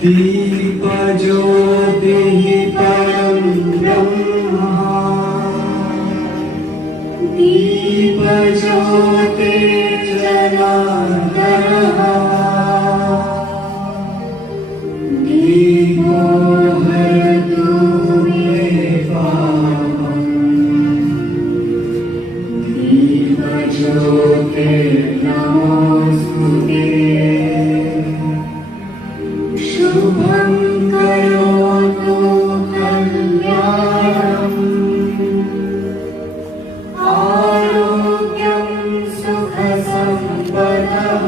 दीपज्योतिः परं ब्रह्म दीपज्योतिर्जनार्दनः दीपो हरतु मे पापम् दीपज्योतिर्नमोऽस्तुते शुभं करोतु कल्याणम् आरोग्यं सुखसम्पदः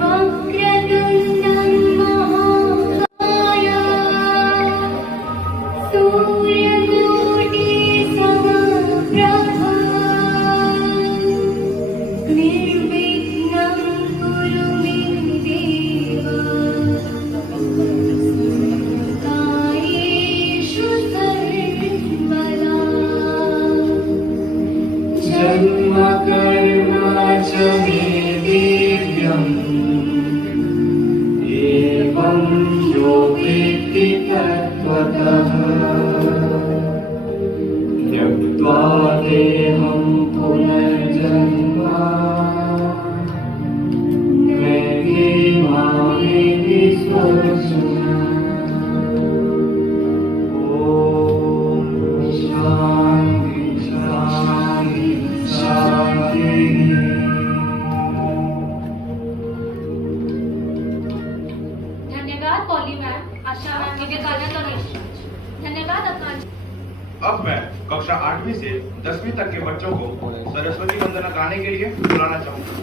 वक्रतुण्डं महाकाय सूर्यकोटिसमप्रभा निर्विघ्नं कुरु मे देव कार्येषु सर्वदा जन्म कर्म च मे दिव्यम् एवं यो वेत्ति तत्त्वतः त्यक्त्वा देहं पुनर्जन्म नैति मामेति स्वप्नम् ॐ शान्ति शान्ति शान्तिः धन्यवाद पॉली मैम, आशा मैम के गाना का धन्यवाद अपना। अब मैं कक्षा 8वीं से 10वीं तक के बच्चों को सरस्वती वंदना गाने के लिए बुलाना चाहूंगा।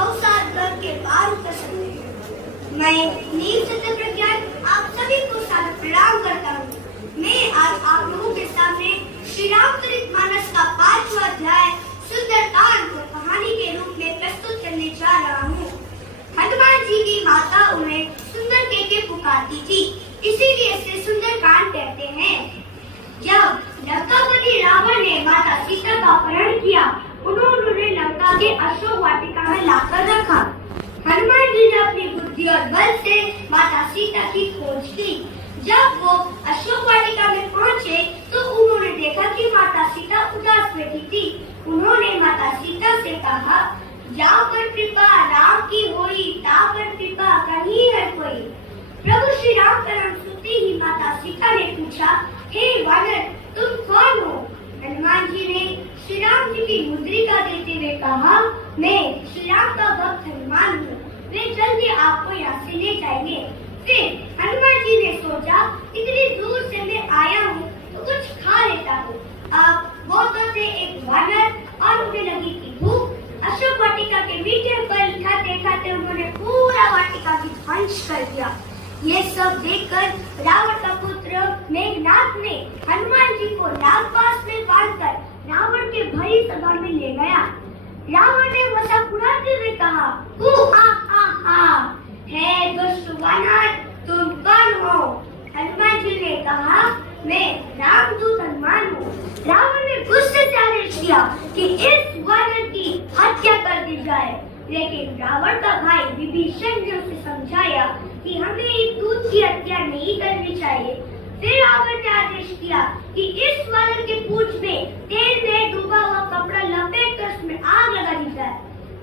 अवसाद के पार कर सकते हैं। मैं नीम सत्य प्रज्ञान आप सभी को सादर प्रणाम करता हूँ। मैं आज आप लोगों के सामने श्री रामचरितमानस का 5वां अध्याय सुंदरकांड को कहानी के रूप में प्रस्तुत करने जा रहा हूँ। हनुमान जी की माता उन्हें सुंदर के पुकारती थी, इसीलिए इसे सुंदरकांड कहते हैं। जब लंकापति रावण ने माता सीता का अपहरण किया, उन्होंने लंका के अशोक वाटिका में लाकर रखा। हनुमान जी ने अपनी बुद्धि और बल से माता सीता की खोज की। जब वो अशोक वाटिका में पहुँचे तो उन्होंने देखा कि माता सीता उदास बैठी थी। उन्होंने माता सीता से कहा, जा पर कृपा राम की होई, ता पर कृपा कहीं है कोई। प्रभु श्री राम का नाम सुनते ही माता सीता ने पूछा, हे वानर तुम कौन हो? हनुमान जी ने श्री राम जी की मुद्रिका देते हुए कहा, मैं श्री राम का भक्त हनुमान हूँ, वे जल्दी आपको यहाँ से ले जाएंगे। फिर हनुमान जी ने सोचा, इतनी दूर से मैं आया हूँ तो कुछ खा लेता हूँ। अब वो तो थे एक वानर और उन्हें लगी थी भूख। अशोक वाटिका के मीठे फल खाते खाते उन्होंने पूरा वाटिका की ध्वंस कर दिया। ये सब देखकर रावण का पुत्र मेघनाथ ने हनुमान जी को नागपाश में बांधकर रावण के भरी सभा में ले गया। रावण ने मजाक उड़ाते हुए कहा, हे दुष्ट वानर तुम कौन हो? हनुमान जी ने कहा, मैं रामदूत हनुमान हूँ। रावण ने गुस्से से आदेश दिया कि इस वानर की हत्या कर दी जाए, लेकिन रावण का भाई विभीषण ने उसे समझाया कि हमें एक दूत की हत्या नहीं करनी चाहिए। फिर रावण ने आदेश दिया कि इस वानर के पूंछ में तेल में डूबा हुआ कपड़ा लपेटकर उसमें आग लगा दी जाए।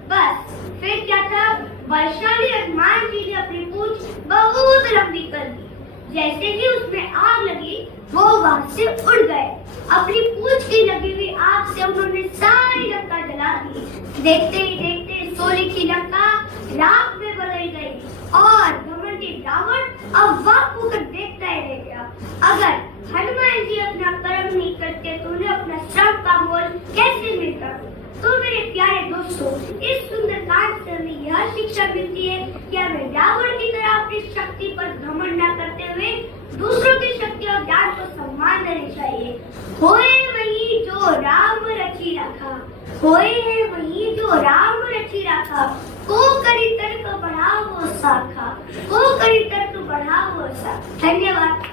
बस फिर क्या था, बलशाली हनुमान जी ने अपनी पूंछ बहुत लंबी कर दी। जैसे ही उसमें आग लगी वो वहां से उड़ गए। अपनी पूंछ की लगी हुई आग से उन्होंने सारी लंका जला दी। देखते ही देखते सोने की लंका राख में बदल गई और घमंडी रावण अब वाक होकर देखता ही रह गया। अगर हनुमान जी अपना कर्म नहीं करते तो उन्हें अपना श्रम का मोल कैसे मिलता? तो मेरे प्यारे दोस्तों, इस सुंदरकांड से हमें यह शिक्षा मिलती है कि हमें रावण की तरह अपनी शक्ति पर घमंड न करते हुए दूसरों की शक्ति और ज्ञान को सम्मान देनी चाहिए। होए वही जो राम रची रखा, होए है वही जो राम रची रखा, को करी तर्क बढ़ावो साखा, को करी तर्क बढ़ावो साखा। धन्यवाद।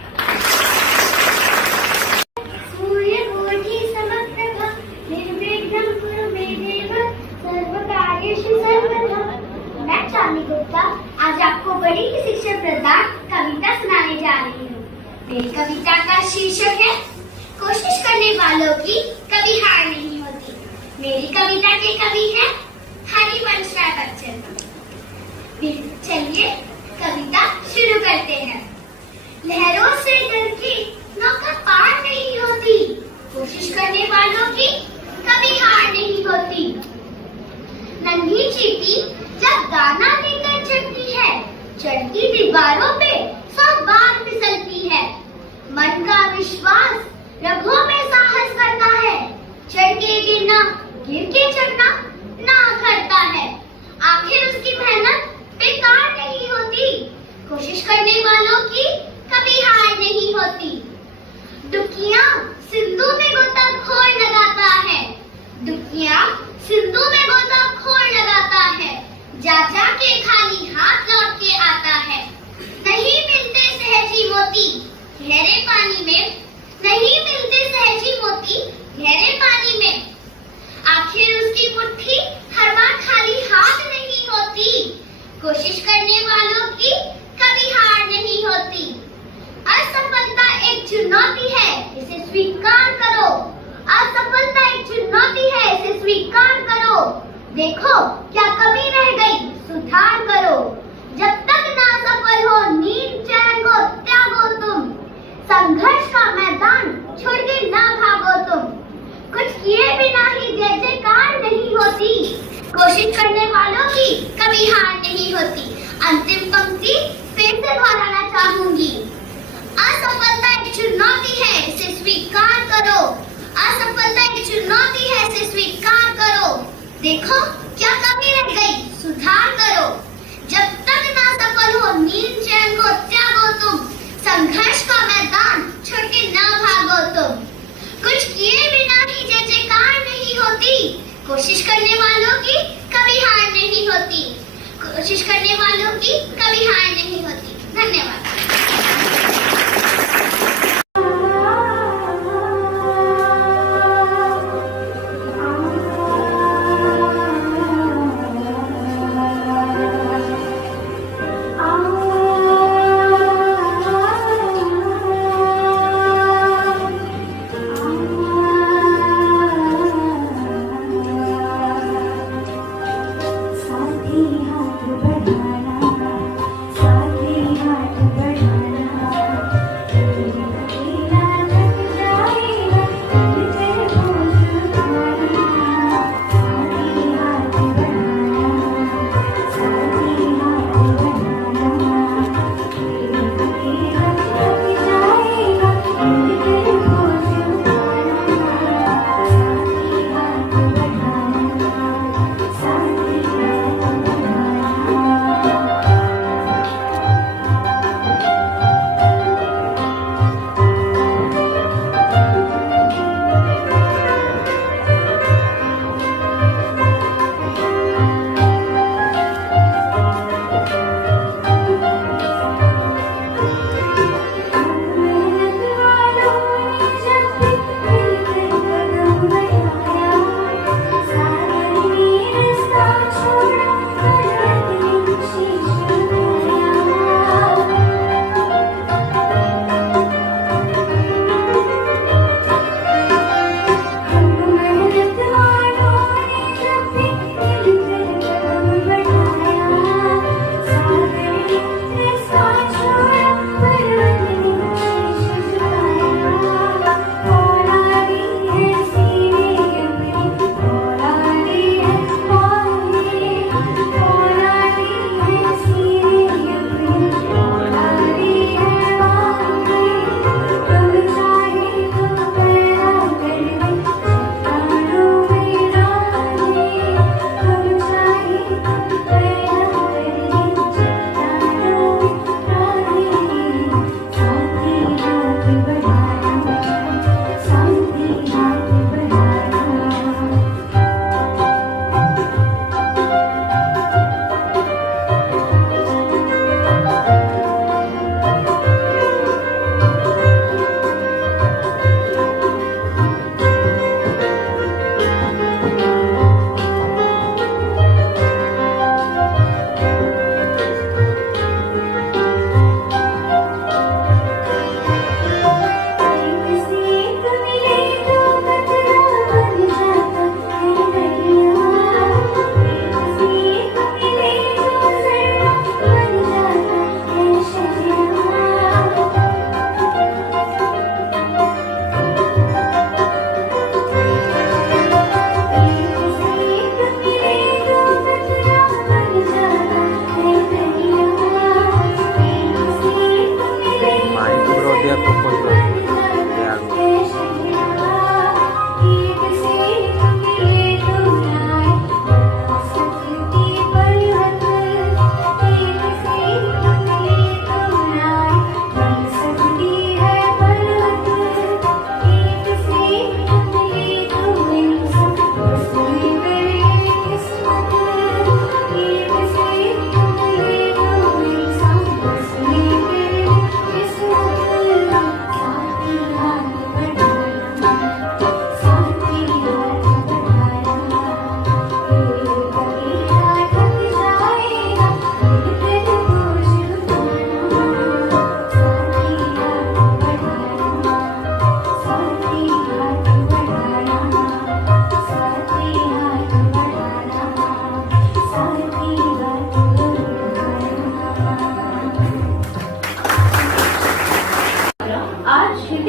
मैं चांदी गुप्ता आज आपको बड़ी ही शिक्षा प्रदान कविता सुनाने जा रही हूँ। मेरी कविता का शीर्षक है, कोशिश करने वालों की कभी हार नहीं होती। मेरी कविता के कवि हैं हरिवंश राय बच्चन। चलिए कविता शुरू करते हैं। लहरों से डर के नौका पार नहीं होती, कोशिश करने वालों की कभी हार नहीं होती। नन्ही चींटी जब दाना लेकर चढ़ती है, चढ़ती दीवारों पे 100 बार फिसलती है। मन का विश्वास रगों में साहस करता है, चढ़ के गिरना गिर के चढ़ना ना करता है। आखिर उसकी मेहनत बेकार नहीं होती, कोशिश करने वालों की कभी हार नहीं होती। डुबकियां सिंधु में गोताखोर लगाता है, डुबकियां सिंधु में गोताखोर लगाता है, जा जा के खाली हाथ लौट के आता है। नहीं मिलते सहजी मोती गहरे पानी में, नहीं मिलते सहजी मोती गहरे पानी में। आखिर उसकी मुट्ठी हर बार खाली हाथ नहीं होती, कोशिश करने वालों की कभी हार नहीं होती। असफलता एक चुनौती है, इसे स्वीकार करो। असफलता एक चुनौती है, इसे स्वीकार करो। देखो क्या कमी रह गई, सुधार करो। जब तक ना सफल हो नींद चैन को त्यागो तुम, संघर्ष का मैदान छोड़ के ना भागो तुम। कुछ किए बिना ही जय जयकार नहीं होती, कोशिश करने वालों की कभी हार नहीं होती। अंतिम पंक्ति फिर से दोहराना चाहूंगी। असफलता एक चुनौती है, इसे स्वीकार करो। असफलता एक चुनौती है, इसे स्वीकार करो। देखो क्या कमी रह गई, सुधार कोशिश करने वालों की कभी हार नहीं होती, कोशिश करने वालों की कभी हार नहीं होती। धन्यवाद।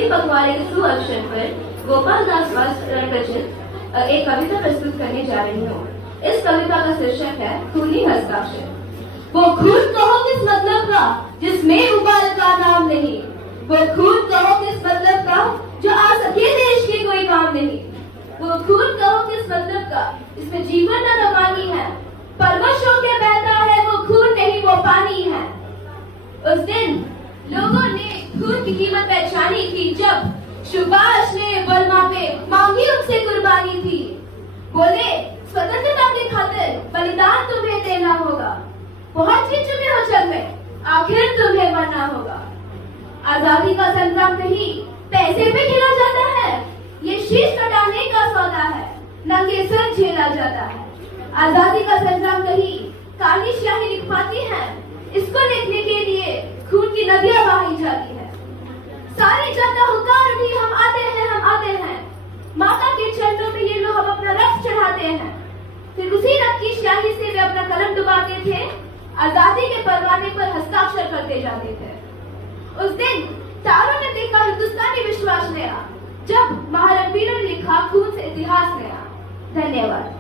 पखवाड़े के सुअवसर पर गोपाल दास रचित एक कविता प्रस्तुत करने जा रही हूँ। इस कविता का शीर्षक है खूनी हस्ताक्षर। वो खून कहो किस मतलब का जिसमें उबाल का नाम नहीं, वो खून कहो किस मतलब का जो आ सके देश के कोई काम नहीं, वो खून कहो किस मतलब का इसमें जीवन न रवानी है, परवश होके बहता है वो खून नहीं वो पानी है। उस दिन लोगों ने खून की कीमत पहचानी थी जब सुभाष ने बर्मा पे मांगी उनसे कुर्बानी थी। बोले स्वतंत्रता की खातिर बलिदान तुम्हें देना होगा। बहुत जी चुके हो जग में, आखिर तुम्हें मरना होगा। आजादी का संग्राम नहीं पैसे पे खेला जाता है, ये शीश कटाने का सौदा है, नंगे सर झेला जाता है। आजादी का संग्राम नहीं काली स्याही लिख पाती है, इसको लिखने के लिए खून की नदियां बहाई जाती है। सारी जनता हुकार उठी, हम आते हैं, हम आते हैं। माता के चरणों में ये लोग हम अपना रक्त चढ़ाते हैं। फिर उसी रक्त की स्याही से वे अपना कलम डुबाते थे, आजादी के परवाने पर हस्ताक्षर करते जाते थे। उस दिन तारों ने देखा हिंदुस्तानी विश्वास नया, जब महारवीरों ने लिखा खून से इतिहास नया। धन्यवाद।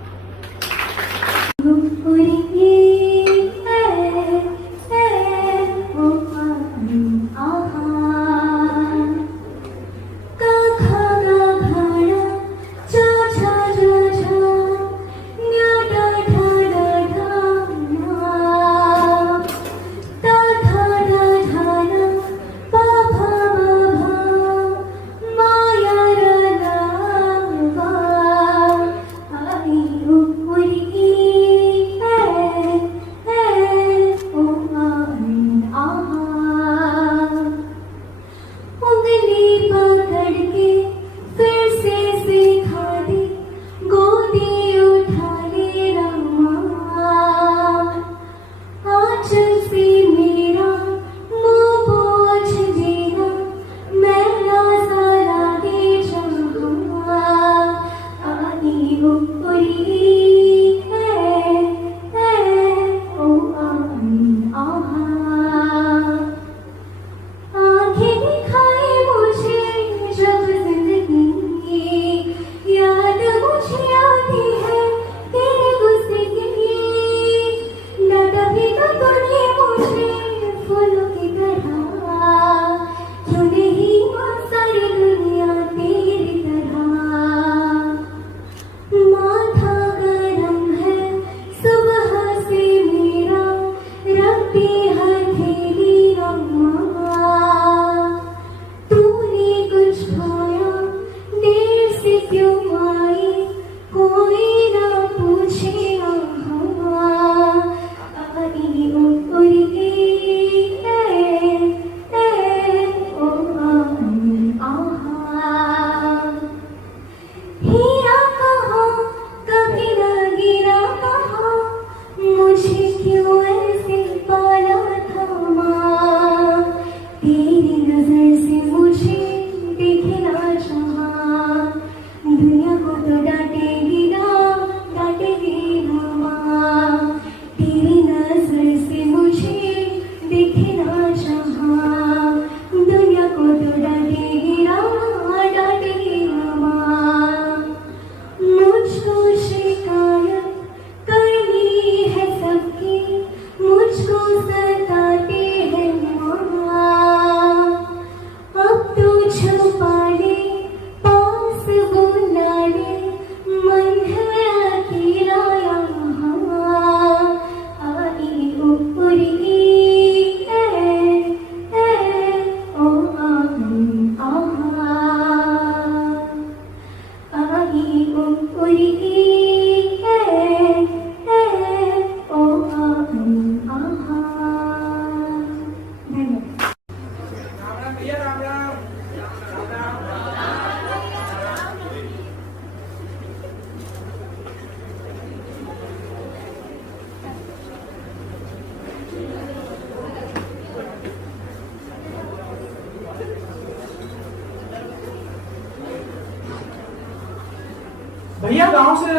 भैया गांव से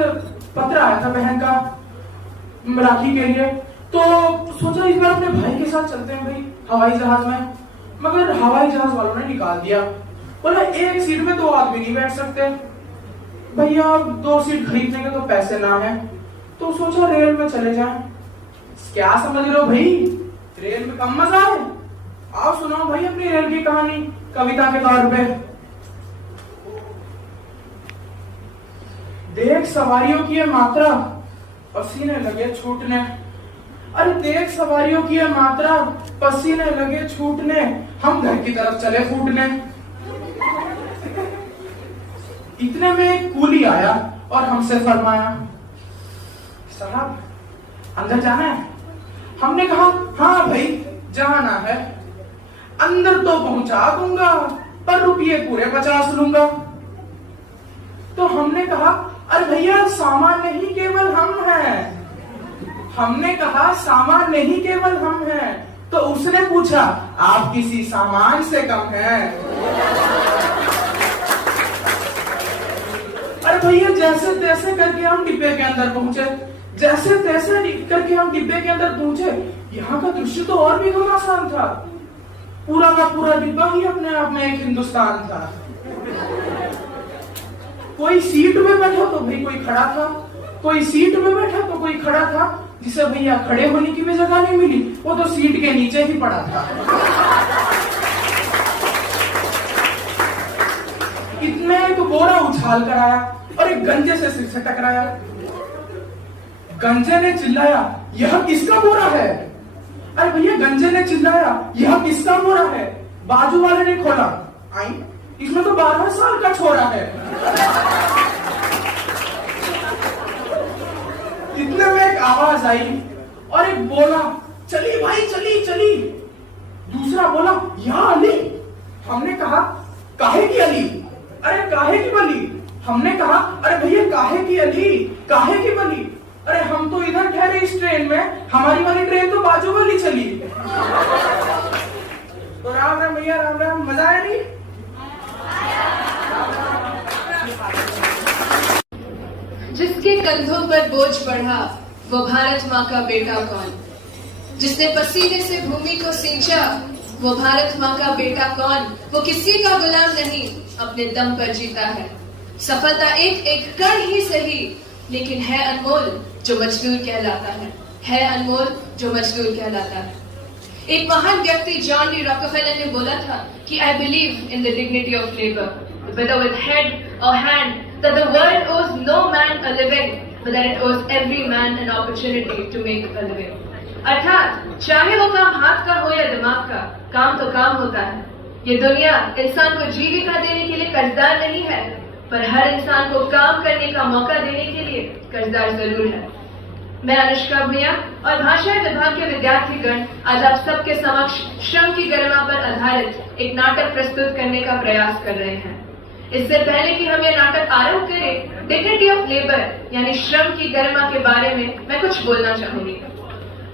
पत्र आया था बहन का राखी के लिए, तो सोचा इस बार अपने भाई के साथ चलते हैं भाई हवाई जहाज में। मगर हवाई जहाज वालों ने निकाल दिया, बोला एक सीट में 2 आदमी नहीं बैठ सकते। भैया 2 सीट खरीदने के तो पैसे ना है, तो सोचा रेल में चले जाएं। क्या समझ रहे हो भाई, रेल में कम मजा है? आओ सुनाओ भाई अपनी रेल की कहानी कविता के तौर पे। देख सवारियों की ये मात्रा, पसीने लगे छूटने। अरे देख सवारियों की ये मात्रा, पसीने लगे छूटने, हम घर की तरफ चले फूटने। इतने में एक कूली आया और हमसे फरमाया, साहब अंदर जाना है? हमने कहा हाँ भाई जाना है। अंदर तो पहुंचा दूंगा पर रुपये पूरे 50 लूंगा। तो हमने कहा अरे भैया सामान नहीं केवल हम हैं। हमने कहा सामान नहीं केवल हम हैं। तो उसने पूछा आप किसी सामान से कम हैं? अरे भैया जैसे तैसे करके हम डिब्बे के अंदर पहुंचे। जैसे तैसे करके हम डिब्बे के अंदर पहुंचे। यहाँ का दृश्य तो और भी घमासान था। पूरा का पूरा डिब्बा ही अपने आप में एक हिंदुस्तान था। कोई सीट में बैठा तो भाई कोई खड़ा था, कोई सीट में बैठा तो कोई खड़ा था। जिसे भैया खड़े होने की भी जगह नहीं मिली वो तो सीट के नीचे ही पड़ा था। इतने एक बोरा उछाल कर आया और एक गंजे से सिर से टकराया। गंजे ने चिल्लाया यह किसका बोरा है? अरे भैया गंजे ने चिल्लाया यह किसका बोरा है? बाजू वाले ने खोला, आई इसमें तो 12 साल का छोरा है। इतने में एक आवाज आई और एक बोला चली भाई चली चली। दूसरा बोला या अली। हमने कहा काहे की अली? अरे काहे की बली? हमने कहा अरे भैया काहे की अली, काहे की बली? अरे हम तो इधर ठहरे इस ट्रेन में, हमारी वाली ट्रेन तो बाजू वाली चली। तो राम राम भैया राम राम। मजा आया नहीं? जिसके कंधों पर बोझ बढ़ा वो भारत माँ का बेटा कौन? जिसने पसीने से भूमि को सींचा वो भारत माँ का बेटा कौन? वो किसी का गुलाम नहीं अपने दम पर जीता है। सफलता एक एक कण ही सही लेकिन है अनमोल जो मजदूर कहलाता है अनमोल जो मजदूर कहलाता है। एक महान व्यक्ति जॉन डी रॉकफेलर ने बोला था कि I believe in the dignity of labour, whether with head or hand, that the world owes no man a living, but that it owes every man an opportunity to make a living. अर्थात चाहे वो काम हाथ का हो या दिमाग का, काम तो काम होता है। ये दुनिया इंसान को जीविका देने के लिए कर्जदार नहीं है, पर हर इंसान को काम करने का मौका देने के लिए कर्जदार जरूर है। मैं अनुष्का भैया और भाषा विभाग के विद्यार्थीगण आज आप सबके समक्ष श्रम की गरिमा पर आधारित एक नाटक प्रस्तुत करने का प्रयास कर रहे हैं। इससे पहले कि हम ये नाटक आरंभ करें, डिग्निटी ऑफ लेबर यानी श्रम की गरिमा के बारे में मैं कुछ बोलना चाहूंगी।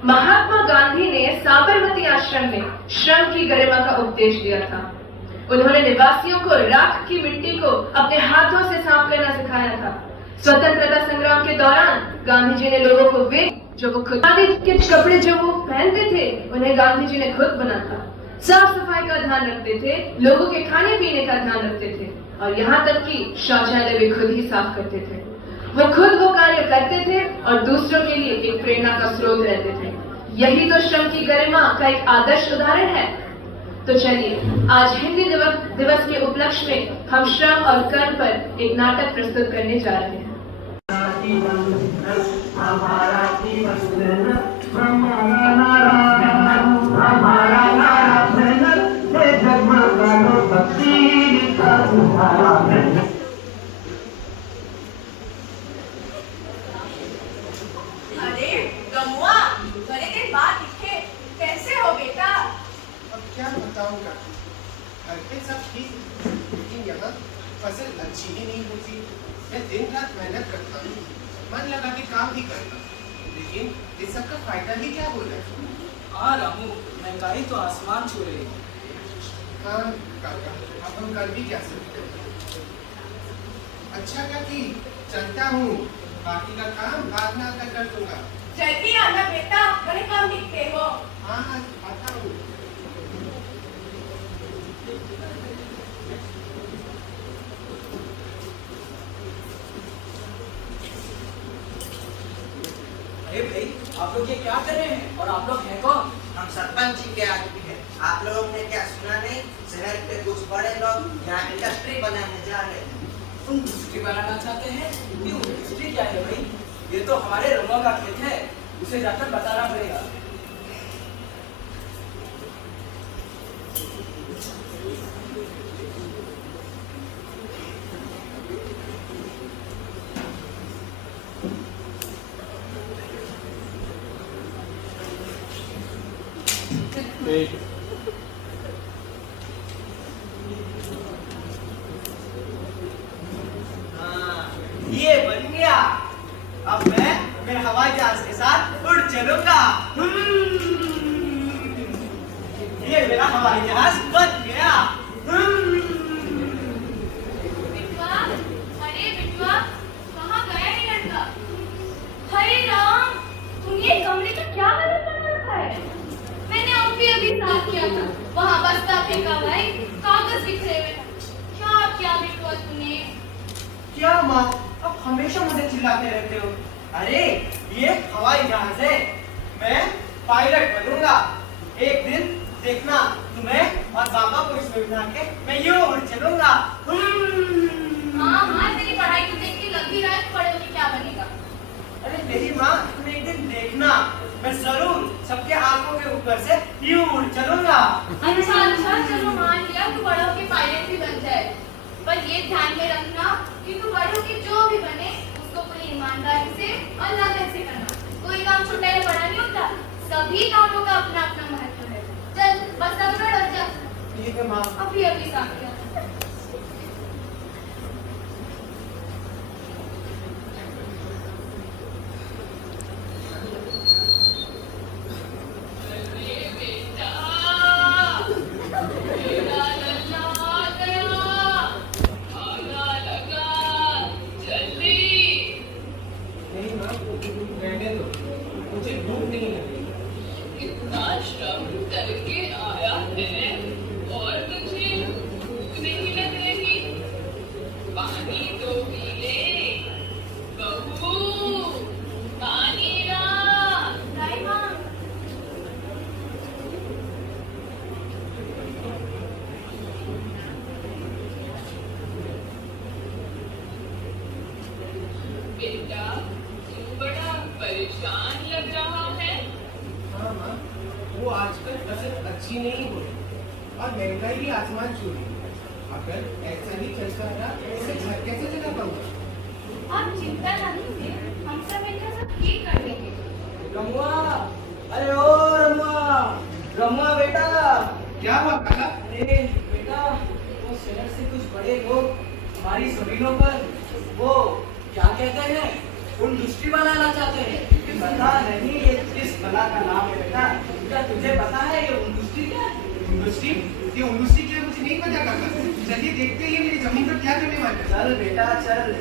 महात्मा गांधी ने साबरमती आश्रम में श्रम की गरिमा का उपदेश दिया था। उन्होंने निवासियों को राख की मिट्टी को अपने हाथों से साफ करना सिखाया था। स्वतंत्रता संग्राम के दौरान गांधी जी ने लोगों को वे जो वो खुद गांधी के कपड़े जो वो पहनते थे उन्हें गांधी जी ने खुद बना था। साफ सफाई का ध्यान रखते थे, लोगों के खाने पीने का ध्यान रखते थे और यहाँ तक कि शौचालय भी खुद ही साफ करते थे। वो खुद वो कार्य करते थे और दूसरों के लिए एक प्रेरणा का स्रोत रहते थे। यही तो श्रम की गरिमा का एक आदर्श उदाहरण है। तो चलिए आज हिंदी दिवस के उपलक्ष्य में हम श्रम और कर्म पर एक नाटक प्रस्तुत करने जा रहे हैं। अरे गमुआ, बड़े दिन बाद दिखे, कैसे हो बेटा? अब क्या बताऊं काकी, घर पे सब ठीक, लेकिन यहाँ फसल अच्छी ही नहीं होती। मैं दिन रात मेहनत करता हूँ, मन लगा के काम भी करता हूँ, लेकिन इस सब का फायदा ही क्या हो रहा है? हाँ रामू, महंगाई तो आसमान छू रही है। हाँ काका, अब हम कर भी क्या सकते हैं? अच्छा काकी, चलता हूँ, बाकी का काम बाद में आकर कर दूंगा। जल्दी आना बेटा, बड़े काम दिखते हो। हाँ हाँ आता हूँ। अरे भाई, आप लोग ये क्या कर रहे हैं और आप लोग हैं कौन? हम सरपंच जी के आदमी हैं। आप लोगों ने क्या सुना नहीं? शहर के कुछ बड़े लोग यहाँ इंडस्ट्री बनाने जा रहे हैं। तुम इंडस्ट्री बनाना चाहते हैं? क्यों, इंडस्ट्री क्या है भाई? ये तो हमारे रमो का खेत है, उसे जाकर बताना पड़ेगा। ये बन गया। अब मैं हवाई जहाज के साथ उड़ चलूंगा। ये मेरा हवाई जहाज बन गया। बिटवा, अरे बिटवा, कहाँ गया ये लड़का? हरे राम, तुम ये कमरे का क्या हालत बना रखा है? मैंने अभी साफ किया था। वहाँ बस्ता फेंका हुआ है, कागज बिखरे हुए हैं। क्या क्या बिटवा तूने? क्या माँ, अब हमेशा मुझे चिल्लाते रहते हो। अरे ये हवाई जहाज है, मैं पायलट बनूंगा। एक दिन देखना, तुम्हें और पापा को इसमें बिठा के मैं यूं उड़ चलूंगा। हाँ, तेरी पढ़ाई को देख के लग भी रहा है तू बड़े होके क्या बनेगा। अरे मेरी माँ, तुम एक दिन देखना, मैं जरूर सबके आंखों के ऊपर से यूं उड़ चलूंगा। अच्छा, चलो मान लिया तू बड़ा होके पायलट भी बन जाए, पर ये ध्यान में रखना कि तू बड़ा होके जो भी बने उसको पूरी ईमानदारी से और लगन से करना। कोई काम छोटा या बड़ा नहीं होता, सभी कामों का अपना अपना महत्व है। चल बस अब बैठ जा। ठीक है माँ। अभी साफ किया। बेटा, तू बड़ा परेशान लग रहा है। हाँ माँ, वो आजकल फसल अच्छी नहीं हो रही और महंगाई भी आसमान छू रही है। अगर ऐसा ही चलता रहा तो इसे घर कैसे चला पाऊंगा? आप चिंता ना कीजिए, हम सब मिलकर सब ठीक कर देंगे। रमुआ, अरे ओ रमुआ, रमुआ बेटा। क्या हुआ काका? अरे बेटा, वो शहर से कुछ बड़े लोग हमारी जमीनों पर वो क्या कहते हैं, इंडस्ट्री बनाना चाहते हैं। पता नहीं ये किस बला का नाम है बेटा, क्या तुझे पता है ये इंडस्ट्री क्या है? इंडस्ट्री? ये इंडस्ट्री क्या है मुझे नहीं पता काका। चलिए देखते हैं ये मेरी जमीन पर क्या करने वाले हैं। चल बेटा चल।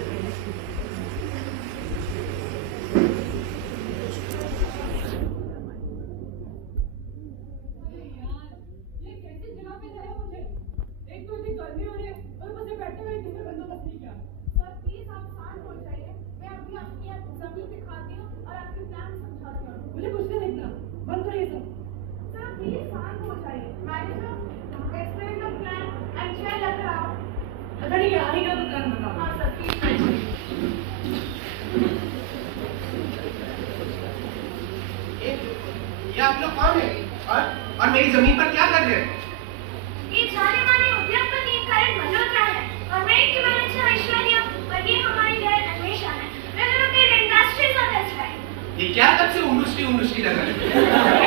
मुझे कुछ नहीं देखना, बंद करिए सब। सर प्लीज शांत हो जाइए। Manager explain the plan and share letter out. अच्छा ठीक है, आगे का तो प्लान बताओ। हाँ सर प्लीज मैनेजर। ये आप लोग कौन है और मेरी जमीन पर क्या कर रहे हैं? ये जाने माने उद्योगपति करण मल्होत्रा है और मैं इनकी मैनेजर ऐश्वर्या, और ये हमारी बहन अन्वेषा है। वे लोग मेरे इंडस्ट्री सदस्य हैं। ये क्या तब से इंडस्ट्री लगा है?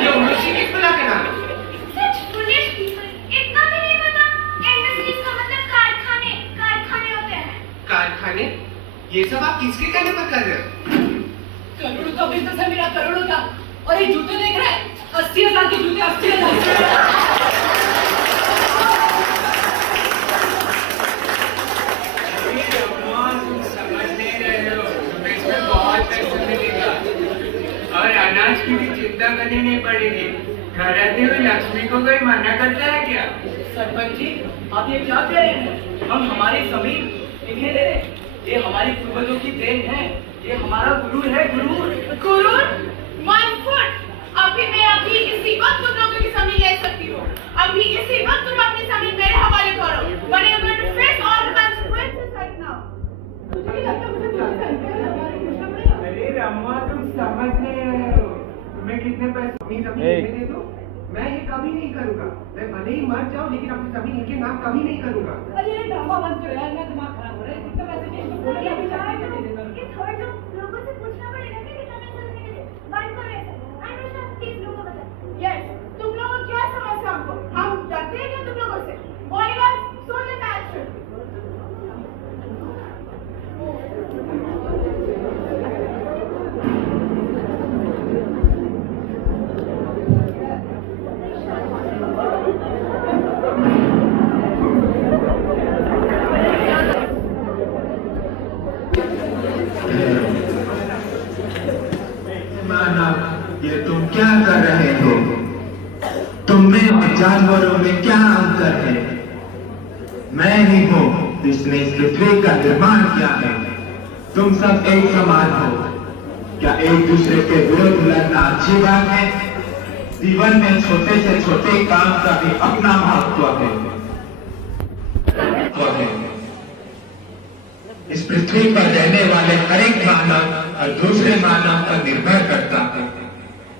ये इंडस्ट्री किस बला के नाम है? Such foolish people, इतना भी नहीं पता। इंडस्ट्रीज का मतलब कारखाने होते हैं। कारखाने? ये सब आप किसके कहने पर कर रहे हो? करोड़ों का बिजनेस है मेरा, करोड़ों का। और ये जूते देख रहे हैं, 80,000 के जूते, 80,000। और अनाज की भी चिंता करनी नहीं पड़ेगी। घर आते हुए लक्ष्मी को कोई मना करता है क्या? सरपंच जी, आप ये क्या कह रहे हैं? हम हमारी जमीन इन्हें दे रहे, ये हमारी पूर्वजों की देन है, ये हमारा गुरु है। गुरु 1 फुट। अभी इसी वक्त तुम लोगों की जमीन ले सकती हो। अभी इसी वक्त तुम अपनी जमीन मेरे हवाले करो, but you're going to face all the consequences right now। मुझे नहीं लगता मुझे पूछना पड़ेगा। अरे रमुआ, तुम समझ नहीं रहे हो। तुम्हें कितने पैसे? अपनी जमीन दे दो, मैं ये कभी नहीं करूंगा। मैं भले ही मर जाऊं लेकिन अपनी जमीन इनके नाम कभी नहीं करूंगा। अरे ये ड्रामा बंद करो यार, मेरा दिमाग खराब हो रहा है। इतना पैसे नहीं तो बोल के अभी जा रहा है। ये थर्ड लोगों से पूछना पड़ेगा कि कितना पैसा देने के लिए। बंद करो ऐसे। अन्वेषा प्लीज लोगों को बता। यस, तुम लोग क्या कर रहे हो? तुम में और जानवरों में क्या अंतर है? मैं ही हूँ जिसने इस पृथ्वी का निर्माण किया है। तुम सब एक समान हो। क्या एक दूसरे के विरुद्ध लड़ना अच्छी बात है? जीवन में छोटे से छोटे काम का भी अपना महत्व है। इस पृथ्वी पर रहने वाले हर एक मानव और दूसरे मानव पर निर्भर करता है।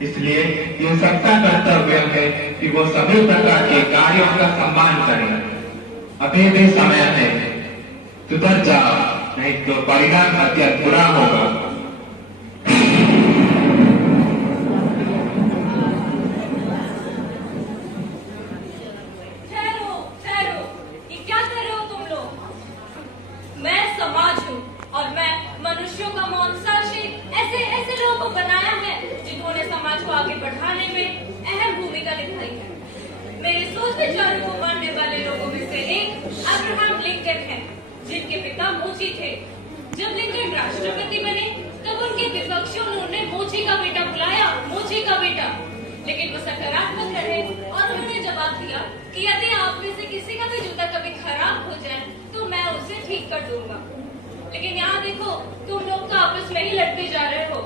इसलिए ये सबका कर्तव्य है कि वो सभी प्रकार के कार्यों का सम्मान करें। अभी भी समय है, सुधर जाओ, नहीं तो परिणाम अत्यंत बुरा होगा। मनुष्यों का मौनसाशी ऐसे लोगों को बनाया है जिन्होंने समाज को आगे बढ़ाने में अहम भूमिका निभाई है। मेरे सोच विचारों को मानने वाले लोगों में से एक अब्राहम लिंकन है, जिनके पिता मोची थे। जब लिंकन राष्ट्रपति बने तब उनके विपक्षियों ने उन्हें मोची का बेटा बुलाया, मोची का बेटा। लेकिन वो सकारात्मक रहे और उन्होंने जवाब दिया कि यदि आप में से किसी का भी जूता कभी खराब हो जाए तो मैं उसे ठीक कर दूंगा। लेकिन यहाँ देखो, तुम लोग तो आपस में ही लड़ते जा रहे हो।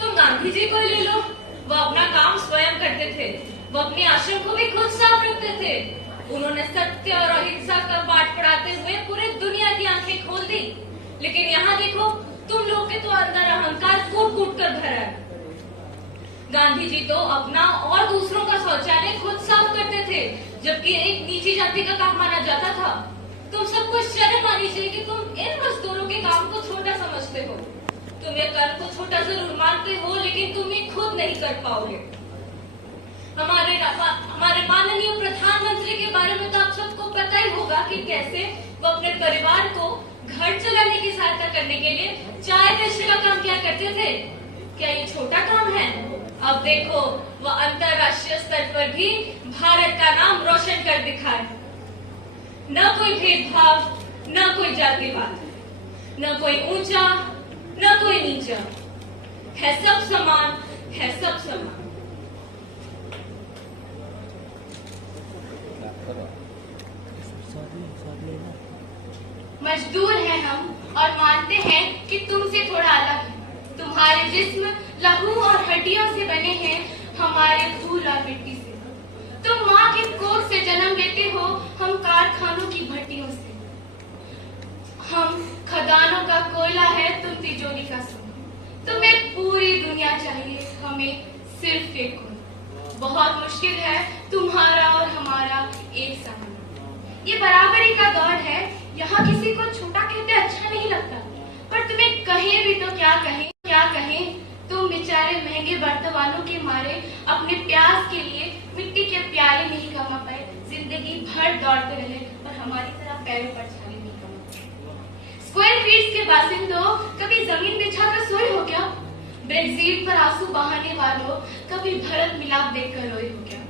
तुम गांधी जी को ले लो, वो अपना काम स्वयं करते थे। वो अपने आश्रम को भी खुद साफ रखते थे। उन्होंने सत्य और अहिंसा का पाठ पढ़ाते हुए पूरी दुनिया की आंखें खोल दी। लेकिन यहाँ देखो, तुम लोग के तो अंदर अहंकार कूट कूट कर भरा है। गांधी जी तो अपना और दूसरों का शौचालय खुद साफ करते थे, जबकि एक नीची जाति का काम माना जाता था। तुम सबको शर्म आनी चाहिए कि तुम इन मजदूरों के काम को छोटा समझते हो। तुम ये कर्म को छोटा जरूर मानते हो, लेकिन तुम ये खुद नहीं कर पाओगे। हमारे माननीय प्रधानमंत्री के बारे में तो आप सबको पता ही होगा कि कैसे वो अपने परिवार को घर चलाने की सहायता करने के लिए चाय बेचने का काम किया करते थे। क्या ये छोटा काम है? अब देखो, वो अंतरराष्ट्रीय स्तर पर भी भारत का नाम रोशन कर दिखाए। न कोई भेदभाव, न कोई जातिवाद, न कोई ऊंचा, न कोई नीचा, है सब समान, है सब समान। मजदूर हैं हम और मानते हैं कि तुमसे थोड़ा अलग है। तुम्हारे जिस्म लहू और हड्डियों से बने हैं, हमारे धूल और मिट्टी से। तुम माँ के कोख से जन्म लेते हो, हम कारखानों की भट्टियों से। हम खदानों का कोयला है, तुम तिजोरी का सोना। तुम्हें पूरी दुनिया चाहिए, हमें सिर्फ एक खून। बहुत मुश्किल है तुम्हारा और हमारा एक समान। ये बराबरी का दौर है, यहाँ किसी को छोटा कहते अच्छा नहीं लगता, पर तुम्हें कहें भी तो क्या कहें, क्या कहें। तुम बेचारे महंगे बर्तन वालों के मारे अपने प्यास के लिए मिट्टी के प्याले नहीं कमा पाए, जिंदगी भर दौड़ते रहे और हमारी तरह पैरों पर छाले नहीं कमा पाए। स्क्वायर फीट के बासिंदों, कभी जमीन बिछाकर सोए हो क्या? ब्रेक्जिट पर आंसू बहाने वालों, कभी भारत मिलाप देखकर रोए हो क्या?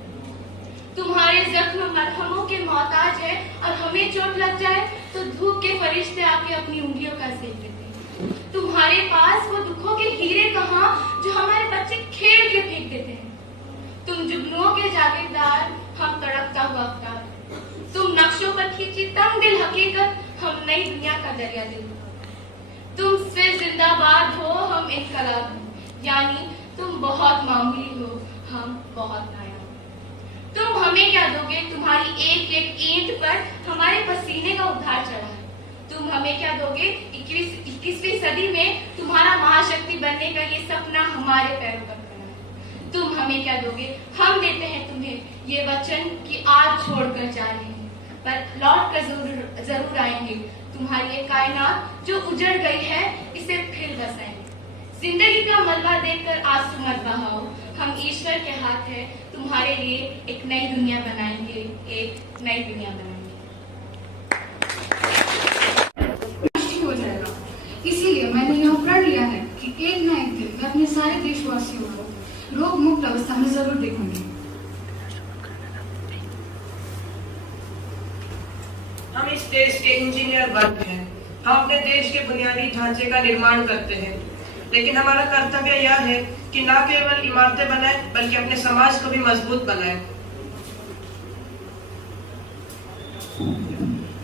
तुम्हारे जख्म मरहमों के मोहताज है और हमें चोट लग जाए तो धूप के फरिश्ते आके अपनी उंगलियों का सेक देते हैं। तुम्हारे पास वो दुखों के हीरे कहाँ जो हमारे बच्चे खेल के फेंक देते हैं। तुम जुगनुओं के जागीरदार, हम तड़पता हुआ अवतार। तुम नक्शों पर खींची तंग दिल हकीकत, हम नई दुनिया का दरिया दिल। तुम फिर जिंदाबाद हो, हम इनकलाब हो। यानी तुम बहुत मामूली हो, हम बहुत नायाब। तुम हमें क्या दोगे? तुम्हारी एक एक ईंट पर हमारे पसीने का उद्धार चढ़ा है। तुम हमें क्या दोगे? 21वीं सदी में तुम्हारा महाशक्ति बनने का ये सपना हमारे पैरों पर खड़ा है। तुम हमें क्या दोगे? हम देते हैं तुम्हें ये वचन कि आज छोड़कर जा रहे हैं, पर लौट कर जरूर आएंगे। तुम्हारी ये कायनात जो उजड़ गई है, इसे फिर बसाएंगे। जिंदगी का मलबा देखकर आंसू मत बहाओ, हम ईश्वर के हाथ है। तुम्हारे लिए एक नई दुनिया बनाएंगे, एक नई दुनिया बनाएंगे। हो जाएगा, इसीलिए मैंने यह प्रण लिया है कि एक न एक दिन मैं अपने सारे देशवासियों को रोग मुक्त अवस्था में जरूर देखूंगी। हम इस देश के इंजीनियर वर्ग हैं। हम अपने देश के बुनियादी ढांचे का निर्माण करते हैं, लेकिन हमारा कर्तव्य यह है कि न केवल इमारतें बनाएं बल्कि अपने समाज को भी मजबूत बनाएं।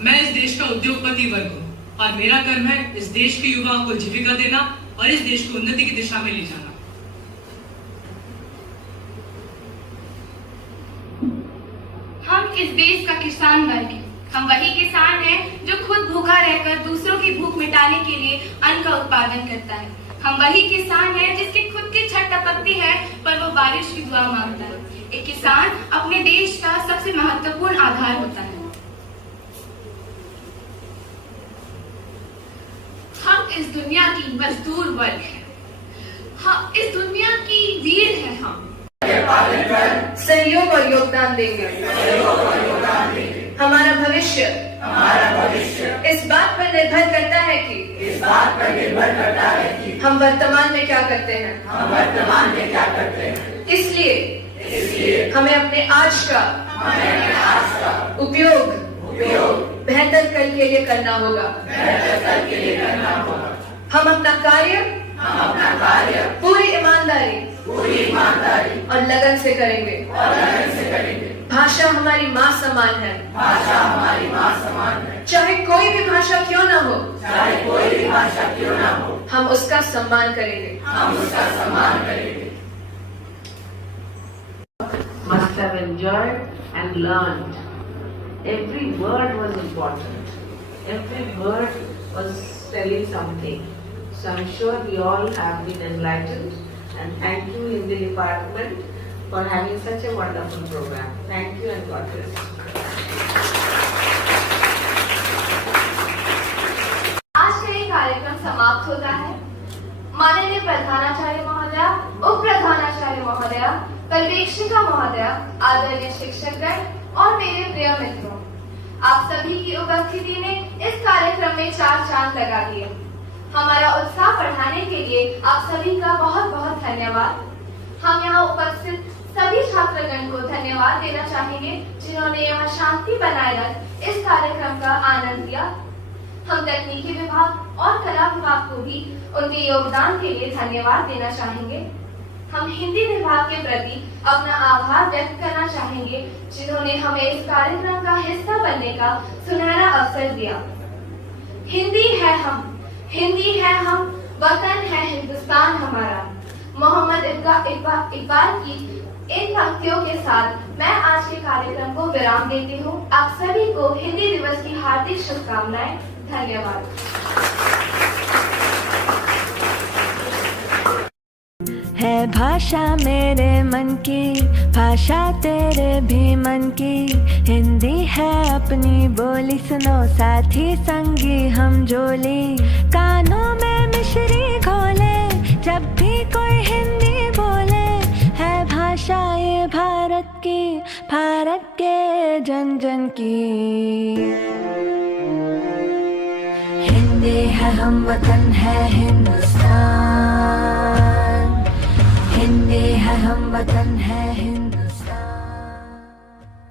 मैं इस देश का उद्योगपति वर्ग हूँ और मेरा कर्म है इस देश के युवाओं को जीविका देना और इस देश को उन्नति की दिशा में ले जाना। हम इस देश का किसान वर्ग हैं। हम वही किसान हैं जो खुद भूखा रहकर दूसरों की भूख मिटाने के लिए अन्न का उत्पादन करता है। हम वही किसान हैं जिसकी खुद की छत टपकती है पर वो बारिश की दुआ मांगता है। एक किसान अपने देश का सबसे महत्वपूर्ण आधार होता है। हम इस दुनिया की मजदूर वर्ग हैं। हम इस दुनिया की रीढ़ है। हम सहयोग और योगदान देंगे। हमारा भविष्य इस बात पर निर्भर करता है कि हम वर्तमान में क्या करते हैं। इसलिए हमें अपने आज का उपयोग बेहतर कल के लिए करना होगा। हम अपना कार्य पूरी ईमानदारी और लगन से करेंगे। भाषा हमारी माँ समान है। चाहे कोई भी भाषा क्यों ना हो, हम उसका सम्मान करेंगे। Must have enjoyed and learned. Every word was important. Every word was telling something. So I'm sure we all have been enlightened, and thank you Hindi department for having such a wonderful program. Thank you and God bless. आज का ये कार्यक्रम समाप्त होता है। माननीय प्रधानाचार्य महोदया, उप प्रधानाचार्य महोदया, पर्यवेक्षिका महोदया, आदरणीय शिक्षकगण और मेरे प्रिय मित्रों, आप सभी की उपस्थिति ने इस कार्यक्रम में 4 चांद लगा दिए। हमारा उत्साह बढ़ाने के लिए आप सभी का बहुत बहुत धन्यवाद। हम यहाँ उपस्थित सभी छात्रगण को धन्यवाद देना चाहेंगे जिन्होंने यहाँ शांति बनाए रख इस कार्यक्रम का आनंद लिया। हम तकनीकी विभाग और कला विभाग को भी उनके योगदान के लिए धन्यवाद देना चाहेंगे। हम हिंदी विभाग के प्रति अपना आभार व्यक्त करना चाहेंगे जिन्होंने हमें इस कार्यक्रम का हिस्सा बनने का सुनहरा अवसर दिया। हिंदी है हम, वतन है हिंदुस्तान हमारा। मोहम्मद इकबाल की इन पंक्तियों के साथ मैं आज के कार्यक्रम को विराम देती हूँ। आप सभी को हिंदी दिवस की हार्दिक शुभकामनाएं। धन्यवाद। है भाषा मेरे मन की, भाषा तेरे भी मन की। हिंदी है अपनी बोली, सुनो साथी संगी हम जोली। कानों में मिश्री घोले जब भी कोई हिंदी बोले। है भाषा ये भारत की, भारत के जन जन की। हिंदी है हम वतन है हिंदुस्तान। हिंदी है हम वतन